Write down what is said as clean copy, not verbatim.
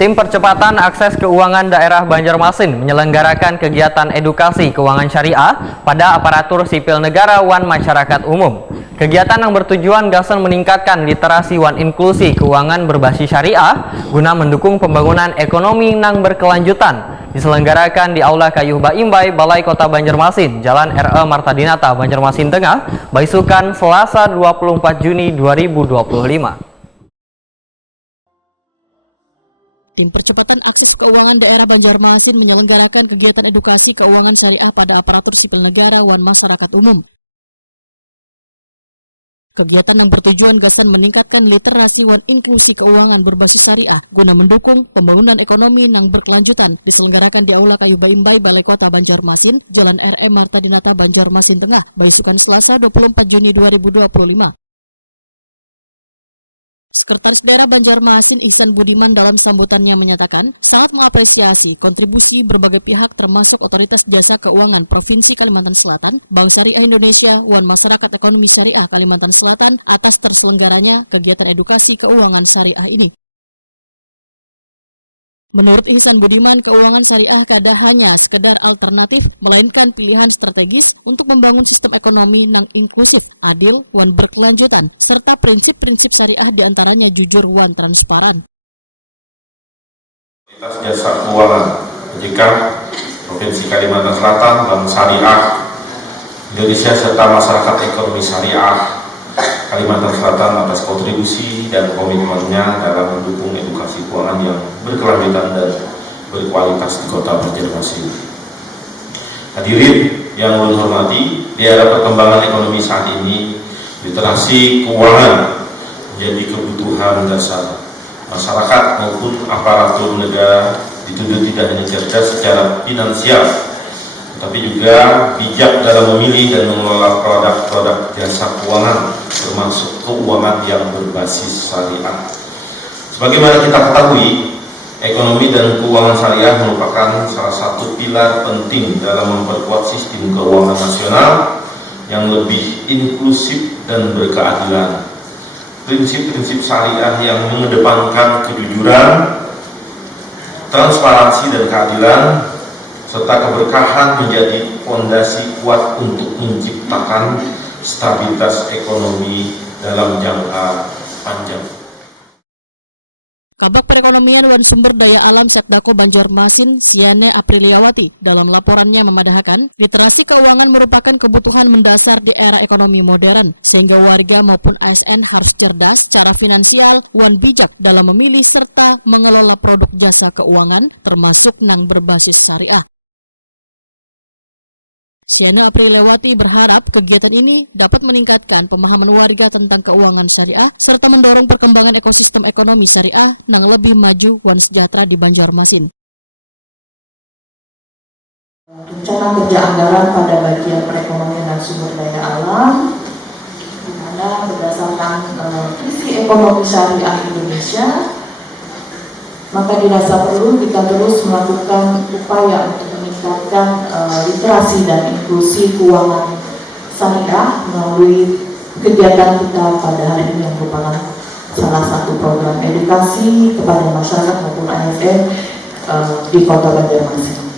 Tim Percepatan Akses Keuangan Daerah Banjarmasin menyelenggarakan kegiatan edukasi keuangan syariah pada aparatur sipil negara wan masyarakat umum. Kegiatan yang bertujuan gasan meningkatkan literasi wan inklusi keuangan berbasis syariah guna mendukung pembangunan ekonomi yang berkelanjutan. Diselenggarakan di Aula Kayuh Baimbai, Balai Kota Banjarmasin, Jalan R.E. Martadinata, Banjarmasin Tengah, Baisukan, Selasa 24 Juni 2025. Tim Percepatan Akses Keuangan Daerah Banjarmasin menyelenggarakan kegiatan edukasi keuangan syariah pada aparatur sipil negara wan masyarakat umum. Kegiatan yang bertujuan gasan meningkatkan literasi wan inklusi keuangan berbasis syariah guna mendukung pembangunan ekonomi yang berkelanjutan diselenggarakan di Aula Kayuh Baimbai, Balai Kota Banjarmasin, Jalan R.E. Martadinata, Banjarmasin Tengah, Baisukan, Selasa 24 Juni 2025. Sekretaris Daerah Banjarmasin Ihsan Budiman dalam sambutannya menyatakan sangat mengapresiasi kontribusi berbagai pihak termasuk Otoritas Jasa Keuangan Provinsi Kalimantan Selatan, Bank Syariah Indonesia, wan Masyarakat Ekonomi Syariah Kalimantan Selatan atas terselenggaranya kegiatan edukasi keuangan syariah ini. Menurut Ihsan Budiman, keuangan syariah kada hanya sekedar alternatif, melainkan pilihan strategis untuk membangun sistem ekonomi yang inklusif, adil, wan berkelanjutan, serta prinsip-prinsip syariah diantaranya jujur wan transparan. Otoritas Jasa Keuangan OJK Provinsi Kalimantan Selatan, Bank Syariah Indonesia, serta Masyarakat Ekonomi Syariah Kalimantan Selatan atas kontribusi dan komitmennya dalam mendukung edukasi keuangan yang berkelanjutan dan berkualitas di Kota Banjarmasin. Hadirin yang ulun hormati, di era perkembangan ekonomi saat ini, literasi keuangan menjadi kebutuhan dasar masyarakat maupun aparatur negara dituntut tidak hanya cerdas secara finansial, tapi juga bijak dalam memilih dan mengelola produk-produk jasa keuangan, termasuk keuangan yang berbasis syariah. Sebagaimana kita ketahui, ekonomi dan keuangan syariah merupakan salah satu pilar penting dalam memperkuat sistem keuangan nasional yang lebih inklusif dan berkeadilan. Prinsip-prinsip syariah yang mengedepankan kejujuran, transparansi dan keadilan serta keberkahan menjadi fondasi kuat untuk menciptakan stabilitas ekonomi dalam jangka panjang. Kabak Perekonomian wan Sumber Daya Alam Setdako Banjarmasin, Siane Apriliawati, dalam laporannya memadahkan, literasi keuangan merupakan kebutuhan mendasar di era ekonomi modern, sehingga warga maupun ASN harus cerdas secara finansial, wan bijak dalam memilih serta mengelola produk jasa keuangan, termasuk nang berbasis syariah. Siana Apriliawati berharap kegiatan ini dapat meningkatkan pemahaman warga tentang keuangan syariah serta mendorong perkembangan ekosistem ekonomi syariah yang lebih maju wan sejahtera di Banjarmasin. Rencana kerja anggaran pada bagian perekonomian dan sumber daya alam, di mana berdasarkan visi ekonomi syariah Indonesia, maka dirasa perlu kita terus melakukan upaya untuk meningkatkan literasi dan inklusi keuangan syariah melalui kegiatan kita pada hari ini yang merupakan salah satu program edukasi kepada masyarakat maupun ASN di Kota Banjarmasin.